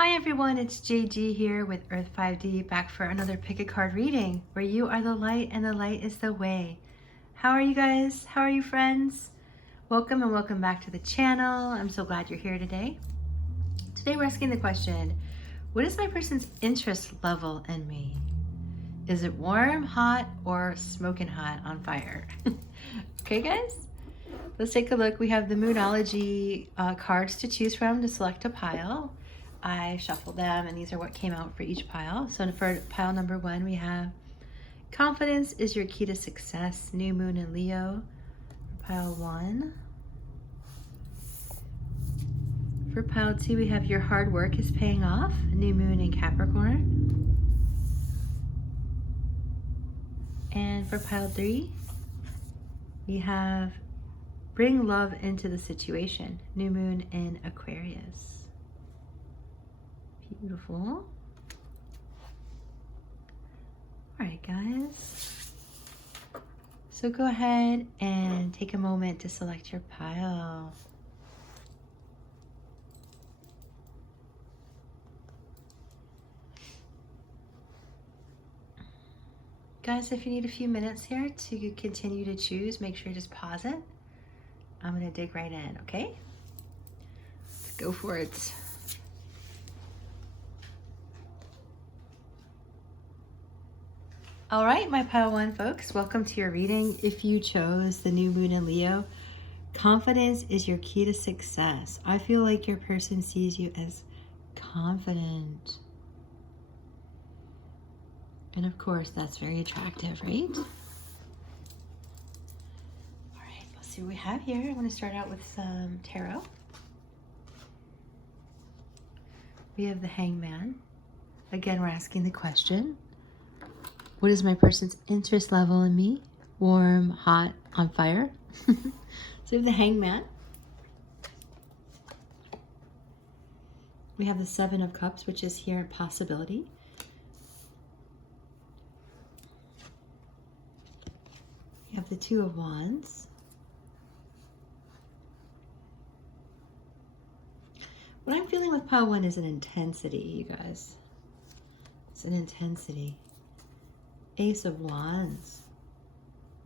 Hi everyone, it's JG here with Earth 5D, back for another pick a card reading where you are the light and the light is the way. How are you guys? How are you friends? Welcome and welcome back to the channel. I'm so glad you're here today. Today we're asking the question, what is my person's interest level in me? Is it warm, hot, or smoking hot, on fire? Okay guys, let's take a look. We have the Moonology cards to choose from to select a pile. I shuffled them and these are what came out for each pile. So for pile number 1, we have confidence is your key to success, new moon in Leo. Pile 1. For pile 2, we have your hard work is paying off, new moon in Capricorn. And for pile 3, we have bring love into the situation, new moon in Aquarius. Beautiful. All right, guys. So go ahead and take a moment to select your pile. Guys, if you need a few minutes here to continue to choose, make sure you just pause it. I'm going to dig right in, okay? Let's go for it. All right, my pile 1 folks, welcome to your reading. If you chose the new moon in Leo, confidence is your key to success. I feel like your person sees you as confident. And of course, that's very attractive, right? All right, let's see what we have here. I'm going to start out with some tarot. We have the Hangman. Again, we're asking the question, what is my person's interest level in me? Warm, hot, on fire? So we have the Hangman. We have the 7 of Cups, which is here a possibility. We have the 2 of Wands. What I'm feeling with pile 1 is an intensity, you guys. It's an intensity. Ace of Wands.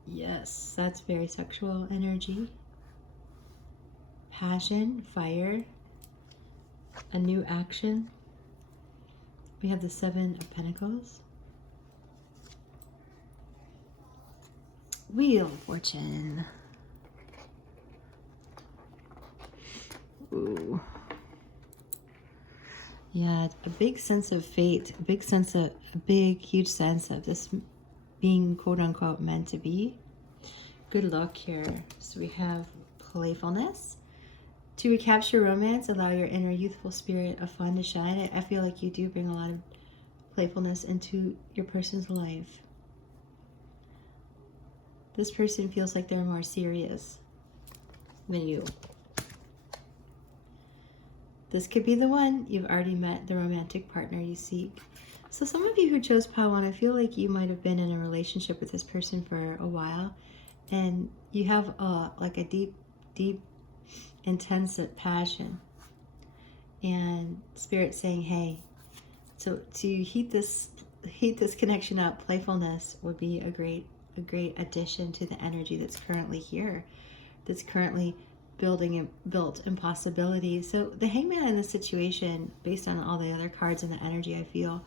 Yes, that's very sexual energy. Passion, fire, a new action. We have the 7 of Pentacles. Wheel of Fortune. Ooh. Yeah, a big sense of fate, a huge sense of this being quote unquote meant to be. Good luck here. So we have playfulness. To recapture romance, allow your inner youthful spirit of fun to shine. I feel like you do bring a lot of playfulness into your person's life. This person feels like they're more serious than you. This could be the one. You've already met the romantic partner you seek. So some of you who chose pile 1, I feel like you might have been in a relationship with this person for a while, and you have like a deep, intense passion, and Spirit saying, "Hey, so to heat this connection up, playfulness would be a great addition to the energy that's currently here, that's currently built in possibility." So the Hangman in this situation, based on all the other cards and the energy, I feel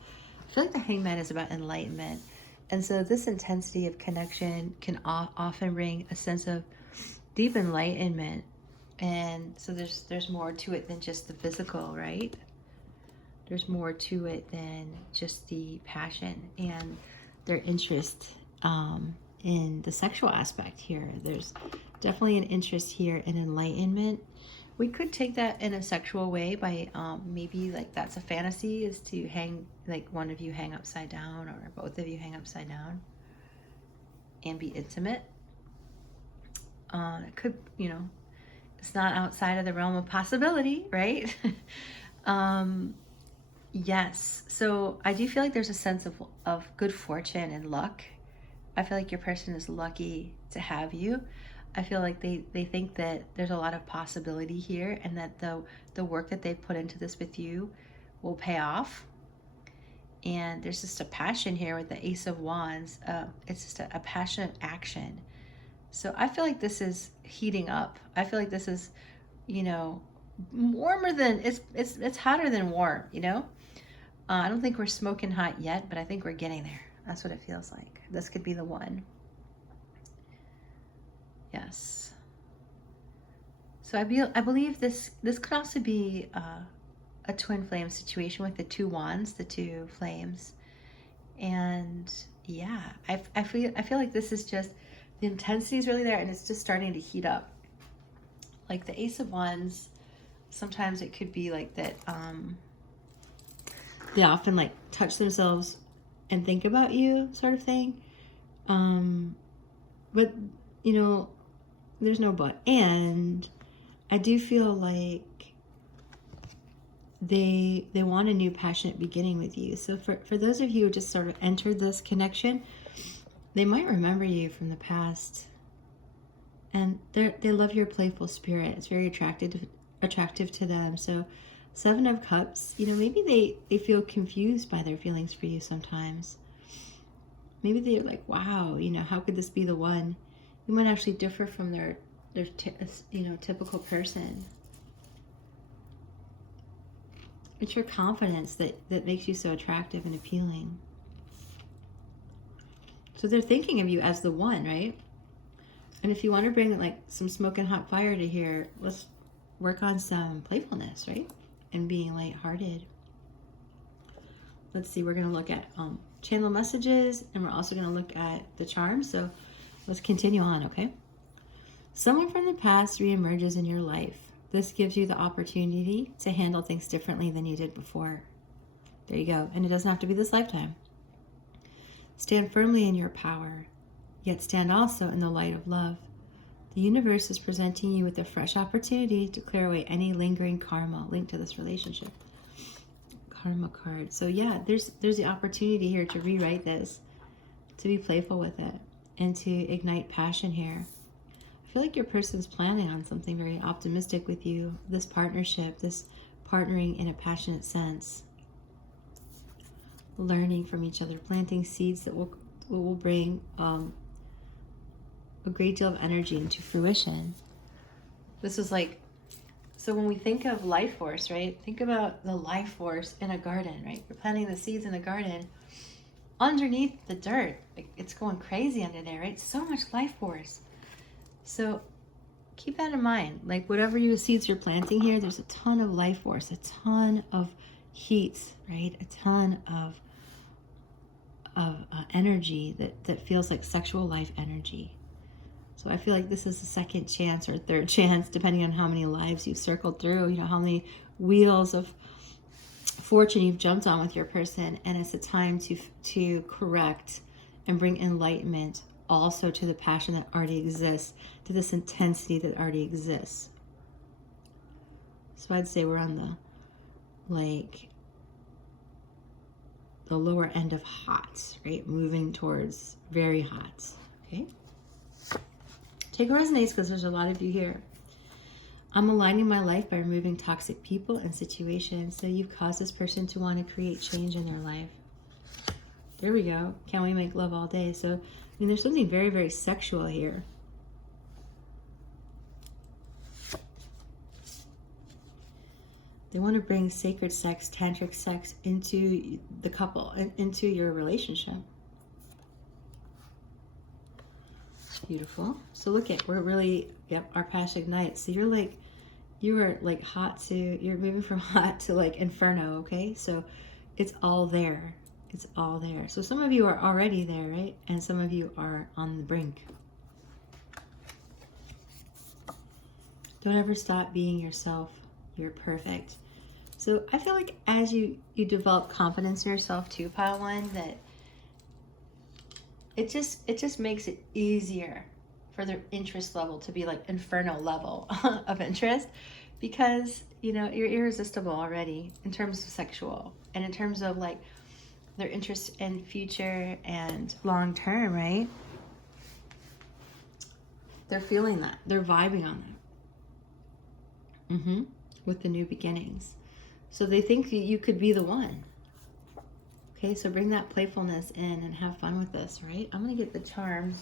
like the Hangman is about enlightenment. And so this intensity of connection can often bring a sense of deep enlightenment. And so there's more to it than just the physical, right? There's more to it than just the passion and their interest in the sexual aspect here. There's definitely an interest here in enlightenment. We could take that in a sexual way by maybe like that's a fantasy, is to hang, like one of you hang upside down or both of you hang upside down and be intimate. It could, it's not outside of the realm of possibility, right? Yes, so I do feel like there's a sense of good fortune and luck. I feel like your person is lucky to have you. I feel like they think that there's a lot of possibility here, and that the work that they've put into this with you will pay off. And there's just a passion here with the Ace of Wands. It's just a passionate action. So I feel like this is heating up. I feel like this is, you know, warmer than, it's hotter than warm, you know? I don't think we're smoking hot yet, but I think we're getting there. That's what it feels like. This could be the one. Yes. So I believe this could also be a twin flame situation with the two wands, the two flames. And yeah, I feel like this is just, the intensity is really there, and it's just starting to heat up. Like the Ace of Wands, sometimes it could be like that, they often like touch themselves and think about you, sort of thing. But you know, there's no but. And I do feel like they want a new passionate beginning with you. So for those of you who just sort of entered this connection, they might remember you from the past, and they love your playful spirit. It's very attractive to them. So Seven of Cups, you know, maybe they feel confused by their feelings for you sometimes. Maybe they're like, wow, you know, how could this be the one? You might actually differ from their typical person. It's your confidence that makes you so attractive and appealing. So they're thinking of you as the one, right? And if you want to bring like some smoking hot fire to here, let's work on some playfulness, right? And being lighthearted. Let's see, we're going to look at channel messages, and we're also going to look at the charms. So let's continue on, okay? Someone from the past reemerges in your life. This gives you the opportunity to handle things differently than you did before. There you go. And it doesn't have to be this lifetime. Stand firmly in your power, yet stand also in the light of love. The universe is presenting you with a fresh opportunity to clear away any lingering karma linked to this relationship. Karma card. So yeah, there's the opportunity here to rewrite this, to be playful with it, and to ignite passion here. I feel like your person's planning on something very optimistic with you, this partnership, this partnering in a passionate sense. Learning from each other, planting seeds that will bring a great deal of energy into fruition. This is like, so when we think of life force, right? Think about the life force in a garden, right? You're planting the seeds in a garden. Underneath the dirt, like it's going crazy under there, right? So much life force. So keep that in mind. Like whatever seeds you're planting here, there's a ton of life force, a ton of heat, right? A ton of energy that feels like sexual life energy. So I feel like this is a second chance or third chance, depending on how many lives you've circled through, you know, how many wheels of fortune you've jumped on with your person. And it's a time to correct and bring enlightenment also to the passion that already exists, to this intensity that already exists. So I'd say we're on the lower end of hot, right? Moving towards very hot, okay? Take what resonates, because there's a lot of you here. I'm aligning my life by removing toxic people and situations. So you've caused this person to want to create change in their life. There we go. Can we make love all day? So, I mean, there's something very, very sexual here. They want to bring sacred sex, tantric sex into the couple, into your relationship. Beautiful. So look at, we're really, yep, our passion ignites. So you are like hot to, you're moving from hot to like inferno, okay? So it's all there. It's all there. So some of you are already there, right? And some of you are on the brink. Don't ever stop being yourself. You're perfect. So I feel like as you develop confidence in yourself too, Pile One, that it just makes it easier for their interest level to be like inferno level of interest, because you know you're irresistible already in terms of sexual and in terms of like their interest in future and long term, right? They're feeling that, they're vibing on that with the new beginnings. So they think that you could be the one. Okay, so bring that playfulness in and have fun with this, right? I'm gonna get the charms.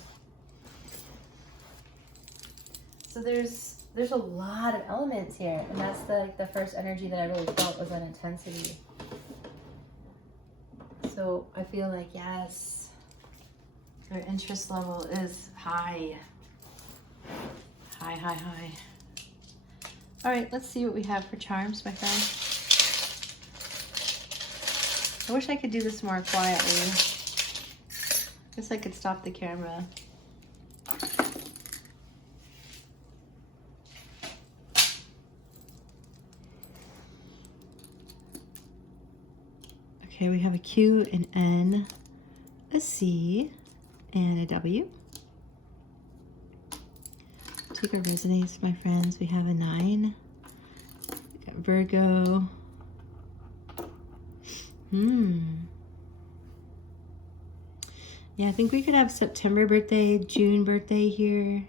So there's a lot of elements here, and that's the first energy that I really felt was an intensity. So I feel like, yes, your interest level is high. High, high, high. All right, let's see what we have for charms, my friend. I wish I could do this more quietly. Guess I could stop the camera. Okay, we have a Q, an N, a C, and a W. Take our resonates, my friends. We have a 9. We got Virgo. Yeah, I think we could have September birthday, June birthday here.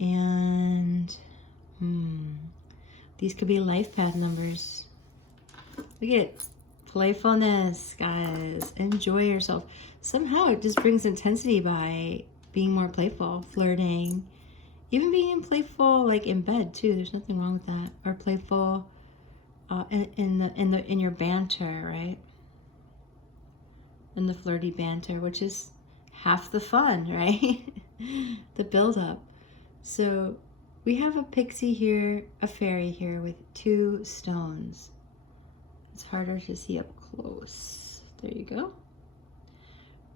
And these could be life path numbers. Look at it. Playfulness, guys. Enjoy yourself. Somehow it just brings intensity by being more playful, flirting, even being playful like in bed too. There's nothing wrong with that. Or playful in your banter, right? In the flirty banter, which is half the fun, right? The build up. So we have a pixie here, a fairy here with 2 stones. It's harder to see up close. There you go.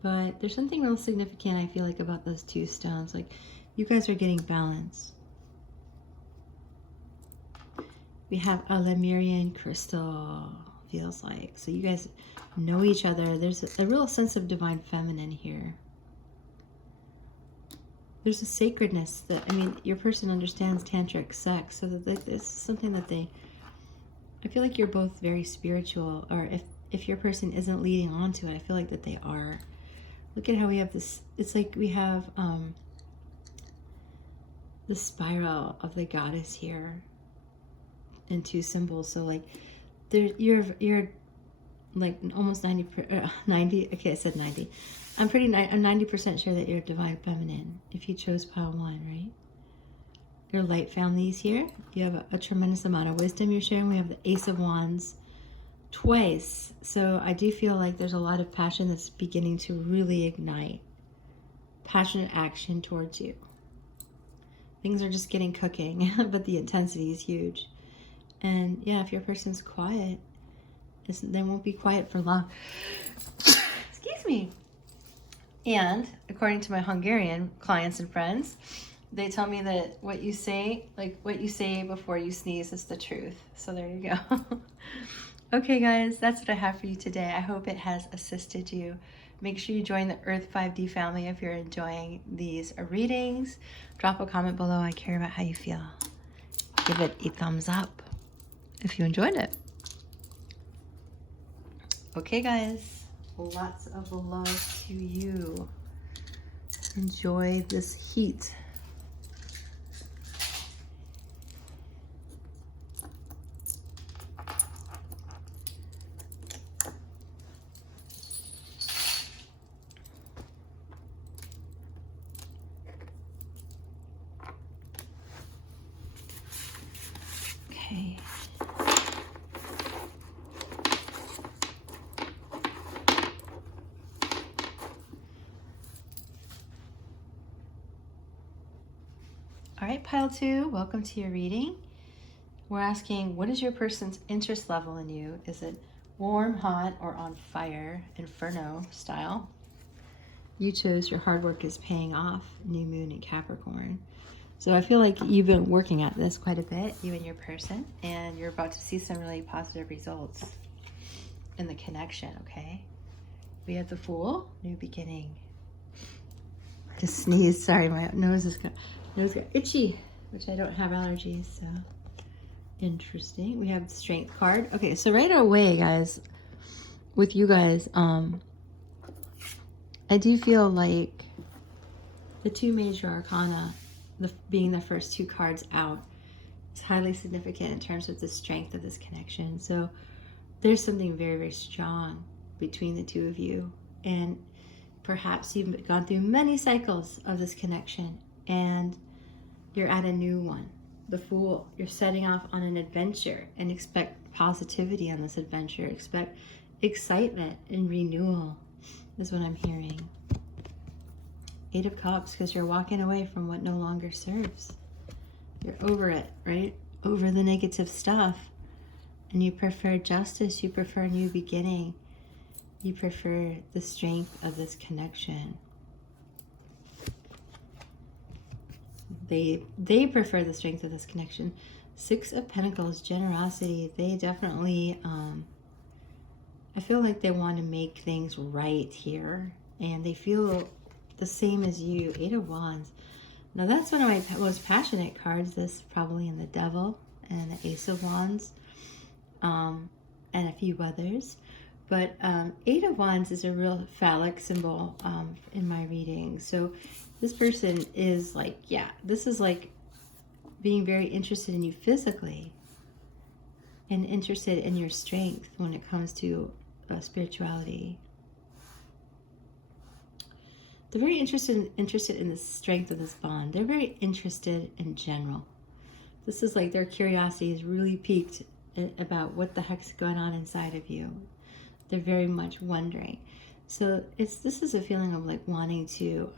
But there's something real significant, I feel like, about those 2 stones. Like, you guys are getting balance. We have a Lemurian crystal, feels like. So you guys know each other. There's a real sense of divine feminine here. There's a sacredness that, I mean, your person understands tantric sex. So that this is something that I feel like you're both very spiritual. Or if your person isn't leading on to it, I feel like that they are. Look at how we have this. It's like we have the spiral of the goddess here in 2 symbols. So like you're like almost 90. Okay, I said 90. I'm 90% sure that you're divine feminine if you chose pile 1, right? Your light families here. You have a tremendous amount of wisdom you're sharing. We have the Ace of Wands twice. So I do feel like there's a lot of passion that's beginning to really ignite. Passionate action towards you. Things are just getting cooking, but the intensity is huge. And yeah, if your person's quiet, they won't be quiet for long. Excuse me. And according to my Hungarian clients and friends, they tell me that what you say before you sneeze is the truth. So there you go. Okay, guys, that's what I have for you today. I hope it has assisted you. Make sure you join the Earth 5D family if you're enjoying these readings. Drop a comment below. I care about how you feel. Give it a thumbs up if you enjoyed it. Okay, guys, lots of love to you. Enjoy this heat. Okay. All right, pile 2, welcome to your reading. We're asking, what is your person's interest level in you? Is it warm, hot, or on fire, inferno style? You chose your hard work is paying off, new moon in Capricorn. So I feel like you've been working at this quite a bit, you and your person, and you're about to see some really positive results in the connection, okay? We have the Fool, new beginning. Just sneezed, sorry, my nose got itchy, which I don't have allergies, so interesting. We have the Strength card. Okay, so right away, guys, with you guys, I do feel like the 2 major arcana, being the first 2 cards out, It's highly significant in terms of the strength of this connection. So there's something very, very strong between the two of you. And perhaps you've gone through many cycles of this connection and you're at a new one. The Fool. You're setting off on an adventure and expect positivity on this adventure. Expect excitement and renewal is what I'm hearing. 8 of Cups, because you're walking away from what no longer serves. You're over it, right? Over the negative stuff. And you prefer justice. You prefer a new beginning. You prefer the strength of this connection. They prefer the strength of this connection. 6 of Pentacles, generosity. They definitely, I feel like they want to make things right here. And they feel the same as you. 8 of Wands. Now that's one of my most passionate cards. This is probably in the Devil and the Ace of Wands. And a few others. But 8 of Wands is a real phallic symbol in my reading. So this person is like, yeah, this is like being very interested in you physically and interested in your strength when it comes to spirituality. They're very interested in the strength of this bond. They're very interested in general. This is like their curiosity is really piqued about what the heck's going on inside of you. They're very much wondering. So this is a feeling of like wanting to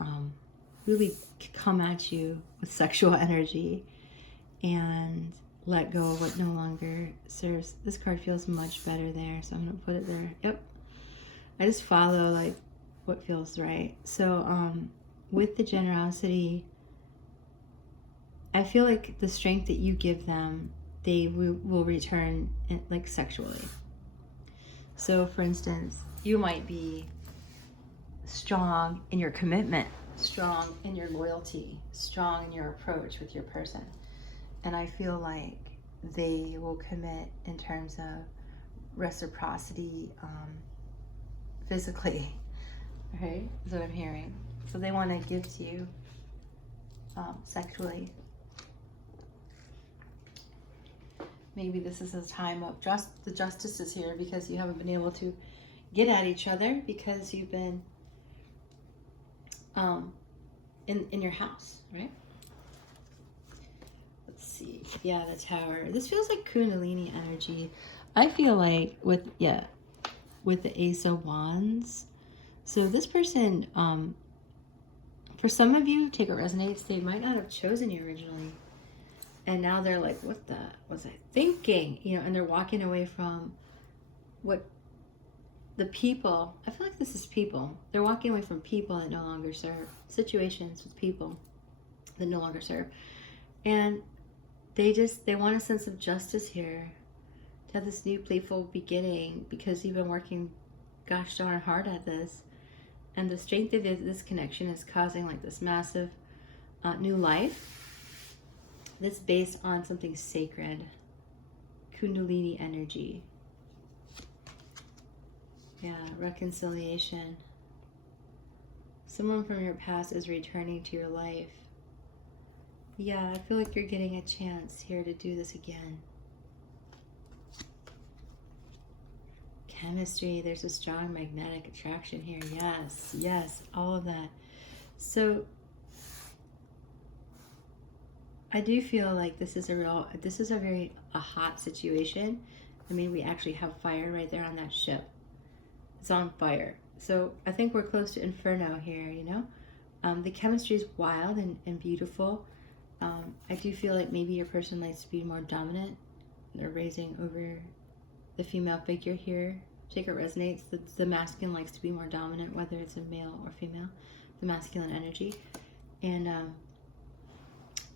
really come at you with sexual energy and let go of what no longer serves. This card feels much better there, so I'm going to put it there. Yep. I just follow like what feels right. So with the generosity, I feel like the strength that you give them, they will return like sexually. So for instance, you might be strong in your commitment, strong in your loyalty, strong in your approach with your person. And I feel like they will commit in terms of reciprocity physically, right? Is what I'm hearing. So they want to give to you sexually. Maybe this is a time of the justice is here because you haven't been able to get at each other because you've been in your house, right? Let's see. Yeah, the Tower. This feels like Kundalini energy. I feel like with the Ace of Wands. So this person, for some of you, take what resonates. They might not have chosen you originally. And now they're like, what the was I thinking? You know, and they're walking away from what the people, I feel like this is people. They're walking away from people that no longer serve. Situations with people that no longer serve. And they want a sense of justice here. To have this new playful beginning because you've been working gosh darn hard at this. And the strength of this connection is causing like this massive new life. That's based on something sacred. Kundalini energy. Yeah, reconciliation. Someone from your past is returning to your life. Yeah, I feel like you're getting a chance here to do this again. Chemistry, there's a strong magnetic attraction here. Yes, yes, all of that. So I do feel like this is a very hot situation. I mean, we actually have fire right there on that ship. It's on fire. So I think we're close to Inferno here, you know? The chemistry is wild and beautiful. I do feel like maybe your person likes to be more dominant. They're raising over the female figure here. Take it resonates. The masculine likes to be more dominant, whether it's a male or female. The masculine energy. And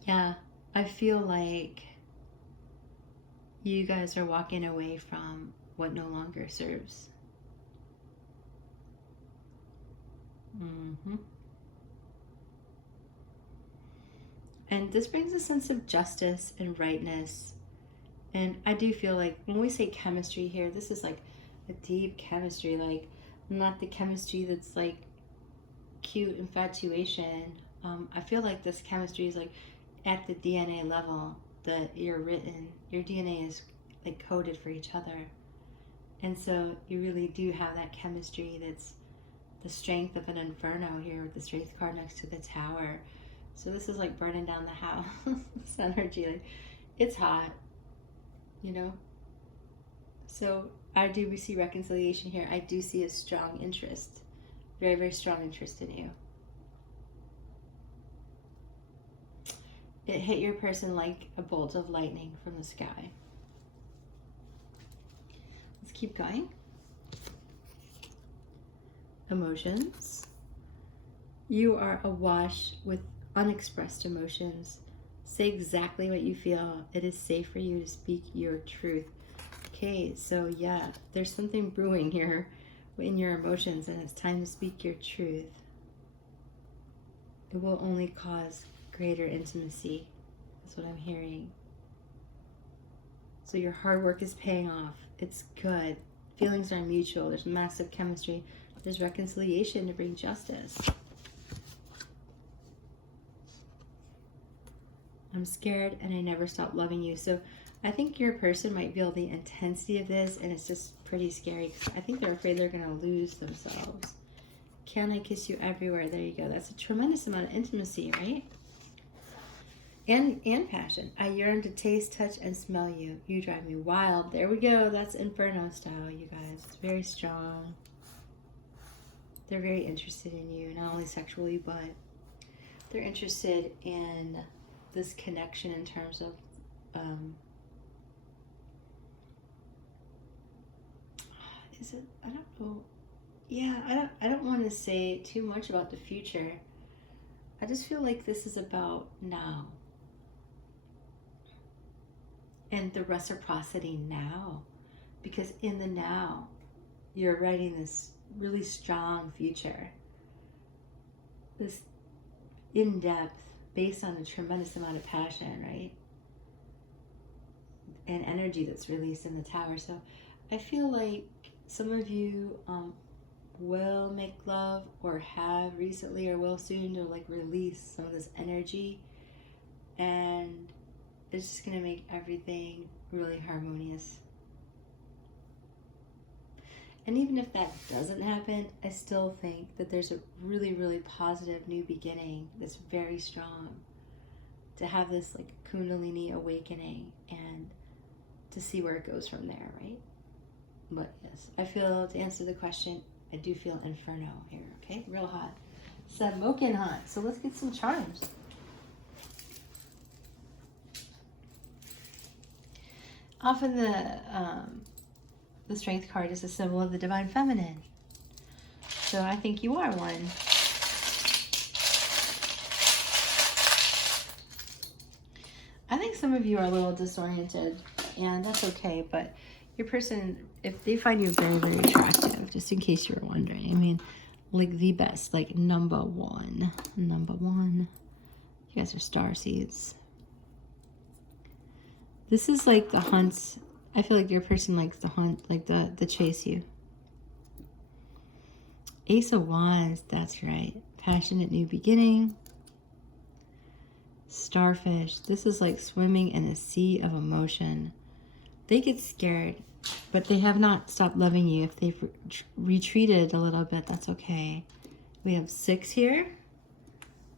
yeah, I feel like you guys are walking away from what no longer serves. And this brings a sense of justice and rightness. And I do feel like when we say chemistry here, this is like a deep chemistry, like not the chemistry that's like cute infatuation. I feel like this chemistry is like at the DNA level. that you're written. Your DNA is like coded for each other. And so you really do have that chemistry that's the strength of an inferno here with the strength card next to the tower. So this is like burning down the house. This energy, like, it's hot, you know? So I do see reconciliation here. I do see a strong interest, very, very strong interest in you. It hit your person like a bolt of lightning from the sky. Let's keep going. Emotions. You are awash with unexpressed emotions. Say exactly what you feel. It is safe for you to speak your truth. Okay, so yeah, there's something brewing here in your emotions, and it's time to speak your truth. It will only cause greater intimacy. That's what I'm hearing. So your hard work is paying off. It's good. Feelings are mutual. There's massive chemistry. There's reconciliation to bring justice. I'm scared and I never stop loving you. So I think your person might feel the intensity of this, and it's just pretty scary because I think they're afraid they're going to lose themselves. Can I kiss you everywhere? There you go. That's a tremendous amount of intimacy, right? And passion. I yearn to taste, touch, and smell you. You drive me wild. There we go. That's Inferno style, you guys. It's very strong. They're very interested in you, not only sexually, but they're interested in this connection in terms of is it, I don't know. Yeah, I don't want to say too much about the future. I just feel like this is about now. And the reciprocity now. Because in the now, you're writing this really strong future. This in-depth, based on a tremendous amount of passion, right? And energy that's released in the tower. So I feel like some of you will make love, or have recently, or will soon, to like release some of this energy, and it's just gonna make everything really harmonious. And even if that doesn't happen, I still think that there's a really, really positive new beginning that's very strong. To have this like Kundalini awakening and to see where it goes from there, right? But yes, I feel, to answer the question, I do feel Inferno here, okay? Real hot. Smokin hot. So let's get some charms. Often the Strength card is a symbol of the Divine Feminine. So I think you are one. I think some of you are a little disoriented, and that's okay, but your person, if they find you very, very attractive, just in case you were wondering, I mean, like the best, like number one. You guys are star seeds. This is like the hunt. I feel like your person likes the hunt, like the chase you. Ace of Wands, that's right. Passionate new beginning. Starfish, this is like swimming in a sea of emotion. They get scared, but they have not stopped loving you. If they've retreated a little bit, that's okay. We have 6 here.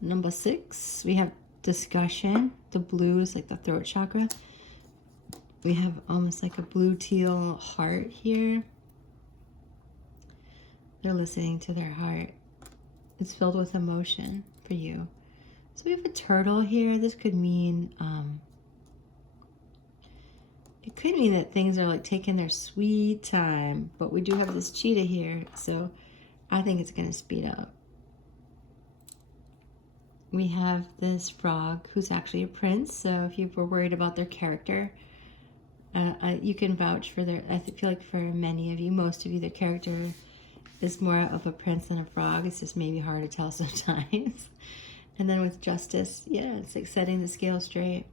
Number 6, we have discussion. The blue is like the throat chakra. We have almost like a blue teal heart here. They're listening to their heart. It's filled with emotion for you. So we have a turtle here. This could mean, it could mean that things are like taking their sweet time, but we do have this cheetah here, so I think it's gonna speed up. We have this frog who's actually a prince, so if you were worried about their character, you can vouch for their, I feel like for many of you, most of you, the character is more of a prince than a frog. It's just maybe hard to tell sometimes. And then with justice, yeah, it's like setting the scale straight.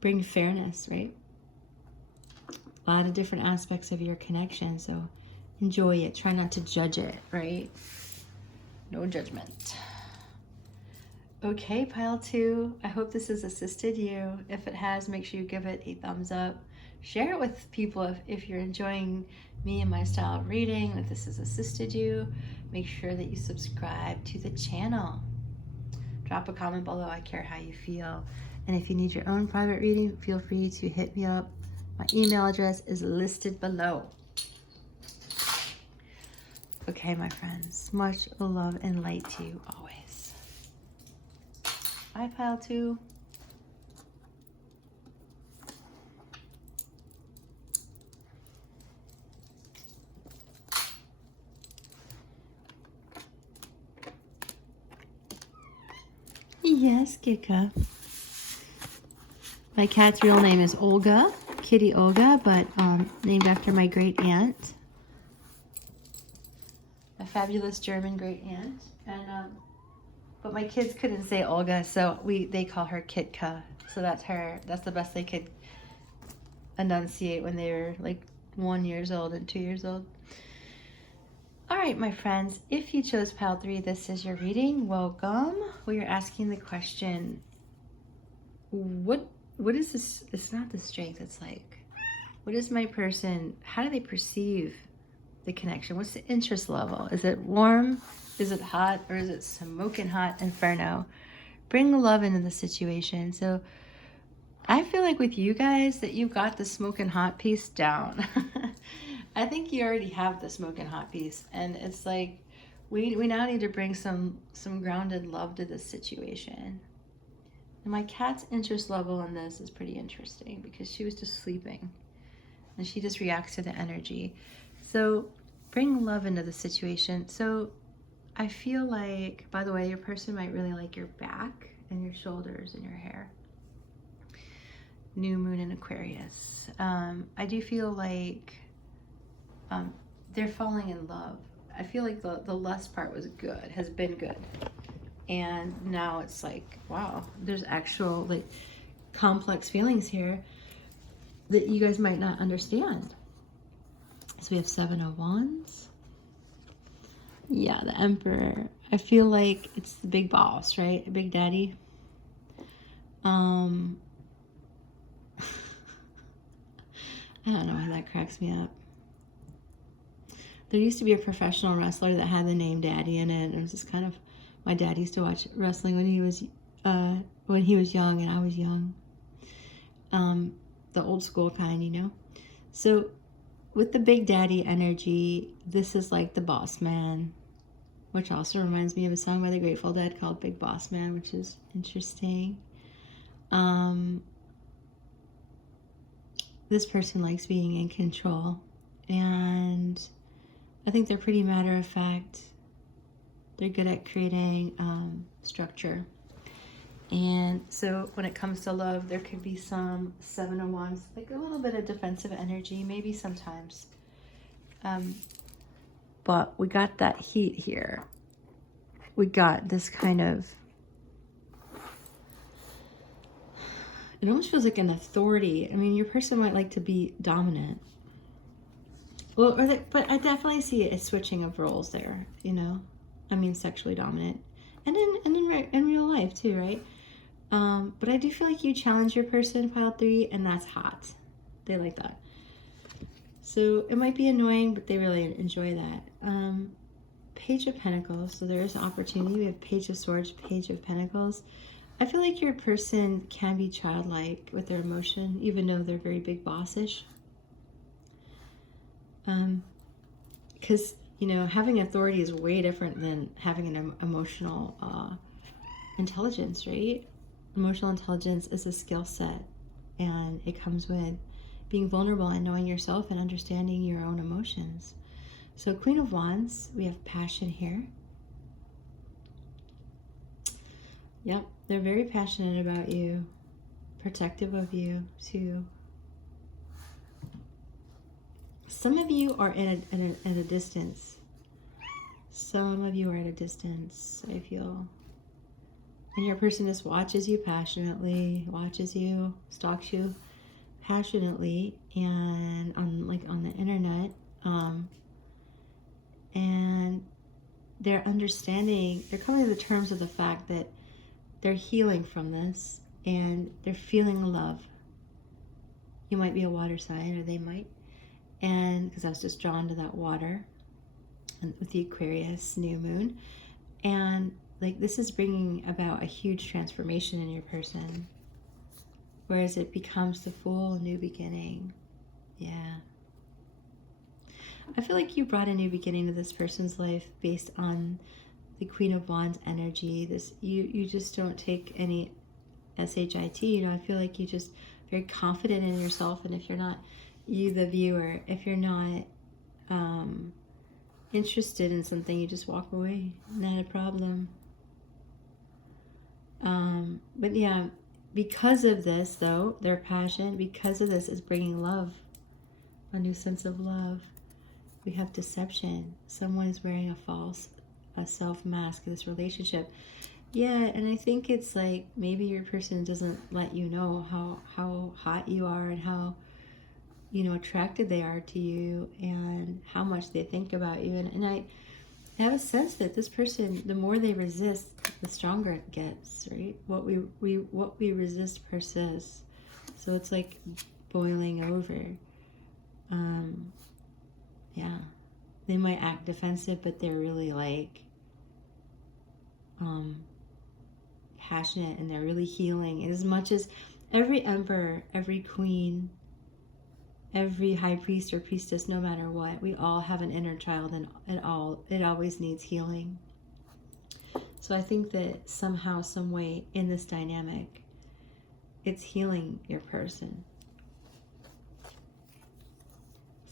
Bring fairness, right? A lot of different aspects of your connection, so enjoy it. Try not to judge it, right? No judgment. Okay, pile 2, I hope this has assisted you. If it has, make sure you give it a thumbs up. Share it with people if you're enjoying me and my style of reading, if this has assisted you. Make sure that you subscribe to the channel. Drop a comment below, I care how you feel. And if you need your own private reading, feel free to hit me up. My email address is listed below. Okay, my friends, much love and light to you always. Bye, pile 2. Yes, Kika. My cat's real name is Olga, Kitty Olga, but named after my great aunt, a fabulous German great aunt. And but my kids couldn't say Olga, so they call her Kitka. So that's her. That's the best they could enunciate when they were like 1 year old and 2 years old. All right, my friends, if you chose pile 3, this is your reading. Welcome. We are asking the question, what is this? It's not the strength. It's like, what is my person? How do they perceive the connection? What's the interest level? Is it warm? Is it hot? Or is it smoking hot inferno? Bring love into the situation. So I feel like with you guys that you got the smoking hot piece down. I think you already have the smoking hot piece, and it's like we now need to bring some grounded love to this situation. And my cat's interest level in this is pretty interesting because she was just sleeping, and she just reacts to the energy. So bring love into the situation. So I feel like, by the way, your person might really like your back and your shoulders and your hair. New moon in Aquarius. I do feel like they're falling in love. I feel like the lust part was good, has been good. And now it's like, wow, there's actual like complex feelings here that you guys might not understand. So we have 7 of Wands. Yeah, the Emperor. I feel like it's the big boss, right? Big Daddy. I don't know why that cracks me up. There used to be a professional wrestler that had the name Daddy in it. And it was just kind of, my dad used to watch wrestling when he was young and I was young. The old school kind, you know. So with the Big Daddy energy, this is like the boss man, which also reminds me of a song by the Grateful Dead called Big Boss Man, which is interesting. This person likes being in control, and I think they're pretty matter of fact. They're good at creating structure. And so when it comes to love, there could be some 7 of Wands, like a little bit of defensive energy, maybe sometimes. But we got that heat here. We got this kind of, it almost feels like an authority. I mean, your person might like to be dominant. Well, but I definitely see a switching of roles there, you know? I mean, sexually dominant. And in real life too, right? But I do feel like you challenge your person, pile 3, and that's hot. They like that. So it might be annoying, but they really enjoy that. Page of Pentacles. So there is opportunity. We have Page of Swords, Page of Pentacles. I feel like your person can be childlike with their emotion, even though they're very big bossish. Because, you know, having authority is way different than having an emotional intelligence, right? Emotional intelligence is a skill set, and it comes with being vulnerable and knowing yourself and understanding your own emotions. So Queen of Wands, we have passion here. Yep, they're very passionate about you, protective of you too. Some of you are at a distance. Some of you are at a distance, I feel. And your person just watches you passionately, watches you, stalks you passionately, and on the internet. And they're understanding, they're coming to the terms of the fact that they're healing from this, and they're feeling love. You might be a water sign, or they might. And because I was just drawn to that water, and with the Aquarius new moon. And like, this is bringing about a huge transformation in your person. Whereas it becomes the full new beginning. Yeah. I feel like you brought a new beginning to this person's life based on the Queen of Wands energy. This, you just don't take any SHIT, you know. I feel like you just very confident in yourself, and if you're not, you the viewer, if you're not interested in something, you just walk away. Not a problem. But yeah, because of this, though, their passion, because of this, is bringing love, a new sense of love. We have deception. Someone is wearing a self mask in this relationship. Yeah, and I think it's like maybe your person doesn't let you know how hot you are, and how, you know, attracted they are to you, and how much they think about you. And I have a sense that this person, the more they resist, the stronger it gets, right? What we resist persists. So it's like boiling over. Yeah. They might act defensive, but they're really like passionate, and they're really healing. As much as every emperor, every queen, every high priest or priestess, no matter what, we all have an inner child, and it always needs healing. So I think that somehow, some way in this dynamic, it's healing your person.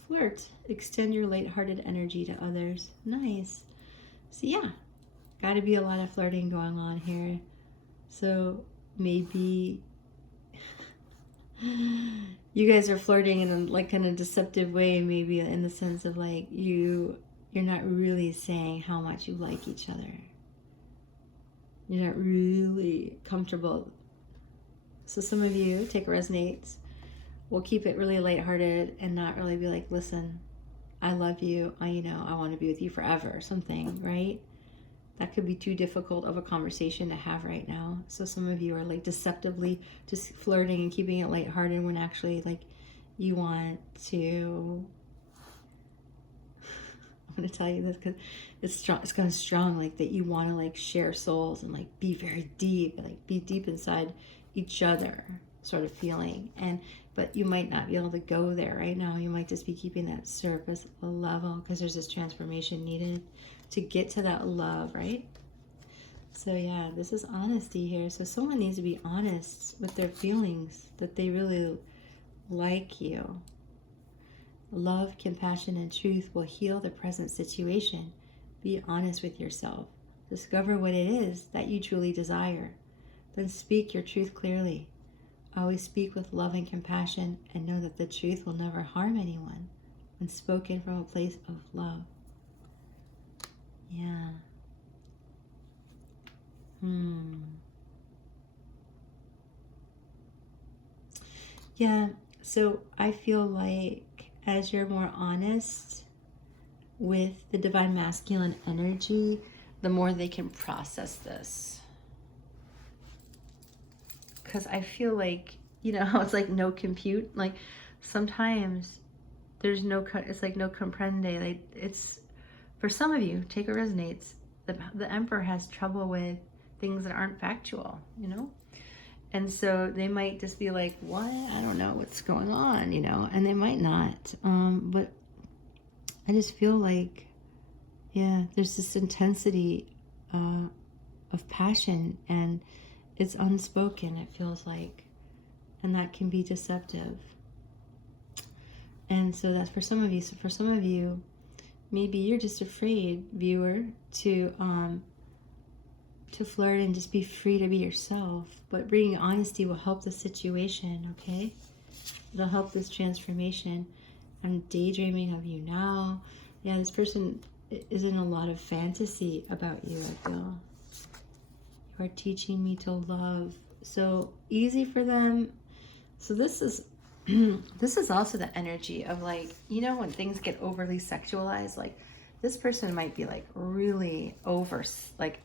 Flirt. Extend your lighthearted energy to others. Nice. So yeah, got to be a lot of flirting going on here. So maybe you guys are flirting in a, like, in a deceptive way, maybe in the sense of like you're not really saying how much you like each other. You're not really comfortable. So some of you, take resonates, will keep it really lighthearted and not really be like, listen, I love you, I want to be with you forever, or something, right? That could be too difficult of a conversation to have right now. So some of you are like deceptively just flirting and keeping it lighthearted, when actually like you want to, I'm going to tell you this because it's strong, it's kind of strong, like that you want to like share souls and like be very deep, like be deep inside each other sort of feeling. But you might not be able to go there right now. You might just be keeping that surface level because there's this transformation needed to get to that love, right? So yeah, this is honesty here. So someone needs to be honest with their feelings, that they really like you. Love, compassion, and truth will heal the present situation. Be honest with yourself. Discover what it is that you truly desire. Then speak your truth clearly. Always speak with love and compassion, and know that the truth will never harm anyone when spoken from a place of love. Yeah. Yeah, so I feel like as you're more honest with the divine masculine energy, the more they can process this. Because I feel like, you know how it's like no compute? Like sometimes there's no, it's like no comprende. Like it's, for some of you, take it resonates, the emperor has trouble with things that aren't factual, you know? And so they might just be like, what? I don't know what's going on, you know? And they might not. But I just feel like, yeah, there's this intensity of passion, and it's unspoken, it feels like. And that can be deceptive. And so that's for some of you. So for some of you, maybe you're just afraid, viewer, to flirt and just be free to be yourself. But bringing honesty will help the situation, okay? It'll help this transformation. I'm daydreaming of you now. Yeah, this person is in a lot of fantasy about you, I feel. You are teaching me to love. So easy for them. So this is this is also the energy of like, you know, when things get overly sexualized, like this person might be like really over, like,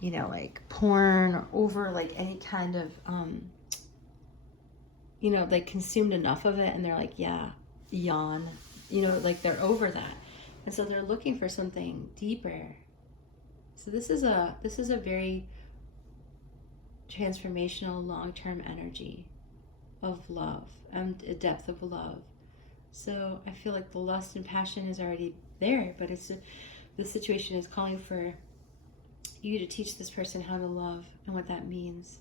you know, like porn or over like any kind of, you know, they consumed enough of it and they're like, yeah, yawn, you know, like they're over that. And so they're looking for something deeper. So this is a very transformational long-term energy of love and a depth of love. So I feel like the lust and passion is already there, but the situation is calling for you to teach this person how to love and what that means.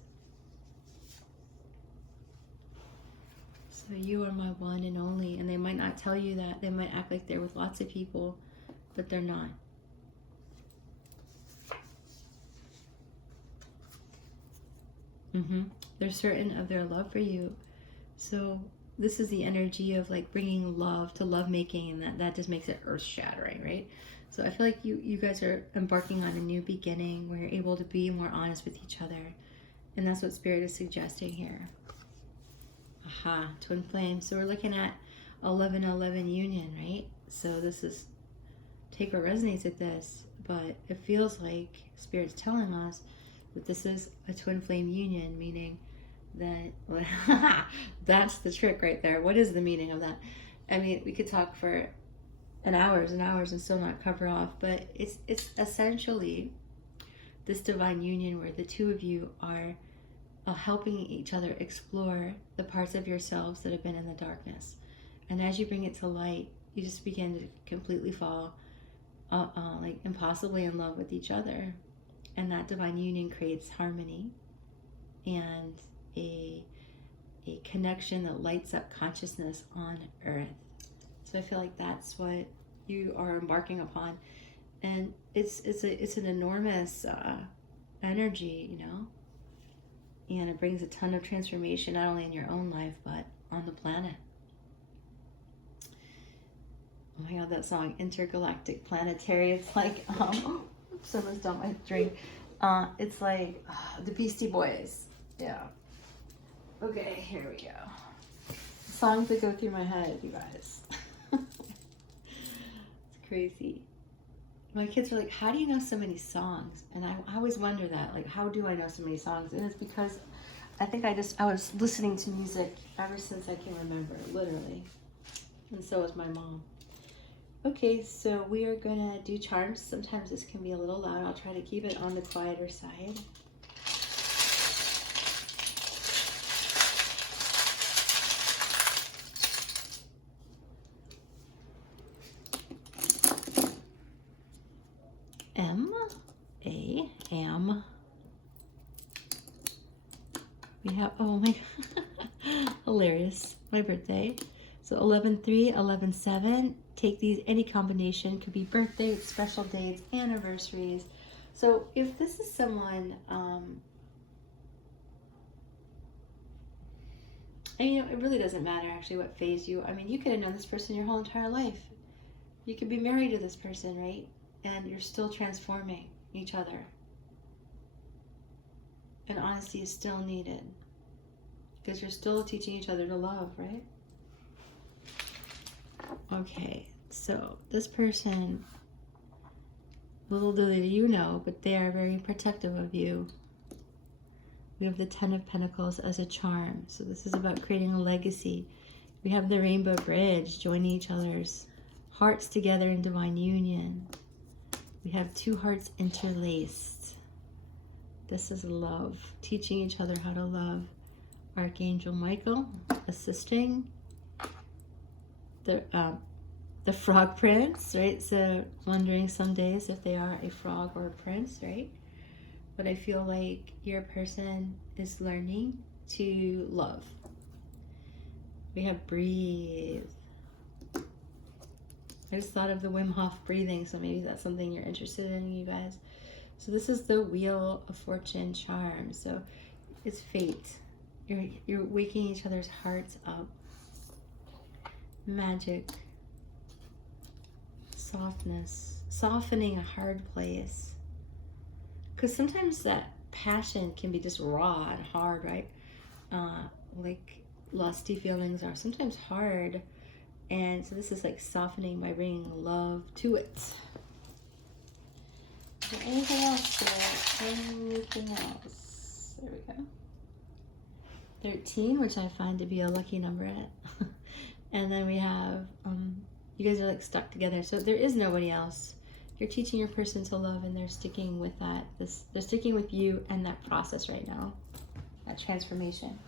So you are my one and only, and they might not tell you that. They might act like they're with lots of people, but they're not. They're certain of their love for you. So this is the energy of like bringing love to lovemaking, and that just makes it earth-shattering, right? So I feel like you guys are embarking on a new beginning where you're able to be more honest with each other, and that's what Spirit is suggesting here. Aha, twin flames. So we're looking at 11-11 union, right? So this is, take what resonates with this, but it feels like Spirit's telling us that this is a twin flame union, meaning that that's the trick right there. What is the meaning of that? I mean, we could talk for hours and hours and still not cover off, but it's essentially this divine union where the two of you are helping each other explore the parts of yourselves that have been in the darkness. And as you bring it to light, you just begin to completely fall like impossibly in love with each other. And that divine union creates harmony and a connection that lights up consciousness on earth. So I feel like that's what you are embarking upon. And it's an enormous energy, you know? And it brings a ton of transformation, not only in your own life, but on the planet. Oh my God, that song, Intergalactic Planetary. It's like, someone's dumped my drink. It's like the Beastie Boys. Yeah. Okay, here we go. Songs that go through my head, you guys. It's crazy. My kids are like, how do you know so many songs? And I always wonder that, like, how do I know so many songs? And it's because I think I was listening to music ever since I can remember, literally. And so was my mom. Okay, so we are gonna do charms. Sometimes this can be a little loud. I'll try to keep it on the quieter side. M-A-M. We have, oh my, hilarious, my birthday. So 11-3, 11-7. Take these, any combination, could be birthdays, special dates, anniversaries. So if this is someone, and you know, it really doesn't matter actually what phase you, I mean, you could have known this person your whole entire life. You could be married to this person, right? And you're still transforming each other. And honesty is still needed because you're still teaching each other to love, right? Okay, so this person, little do you know, but they are very protective of you. We have the Ten of Pentacles as a charm. So this is about creating a legacy. We have the Rainbow Bridge, joining each other's hearts together in divine union. We have two hearts interlaced. This is love, teaching each other how to love. Archangel Michael assisting. The frog prince, right? So wondering some days if they are a frog or a prince, right? But I feel like your person is learning to love. We have breathe. I just thought of the Wim Hof breathing, so maybe that's something you're interested in, you guys. So this is the Wheel of Fortune charm. So it's fate. You're waking each other's hearts up. Magic. Softness. Softening a hard place. Because sometimes that passion can be just raw and hard, right? Like lusty feelings are sometimes hard. And so this is like softening by bringing love to it. there anything else there? Anything else? There we go. 13, which I find to be a lucky number at. And then we have, you guys are like stuck together. So there is nobody else. You're teaching your person to love, and they're sticking with that. They're sticking with you and that process right now, that transformation.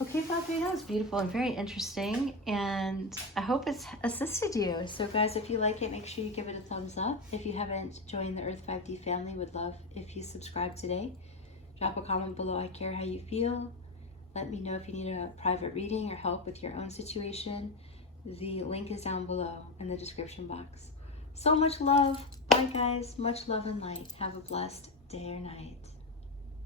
Okay, Poppy, that was beautiful and very interesting, and I hope it's assisted you. So guys, if you like it, make sure you give it a thumbs up. If you haven't joined the Earth 5D family, would love if you subscribe today. Drop a comment below. I care how you feel. Let me know if you need a private reading or help with your own situation. The link is down below in the description box. So much love. Bye guys. Much love and light. Have a blessed day or night.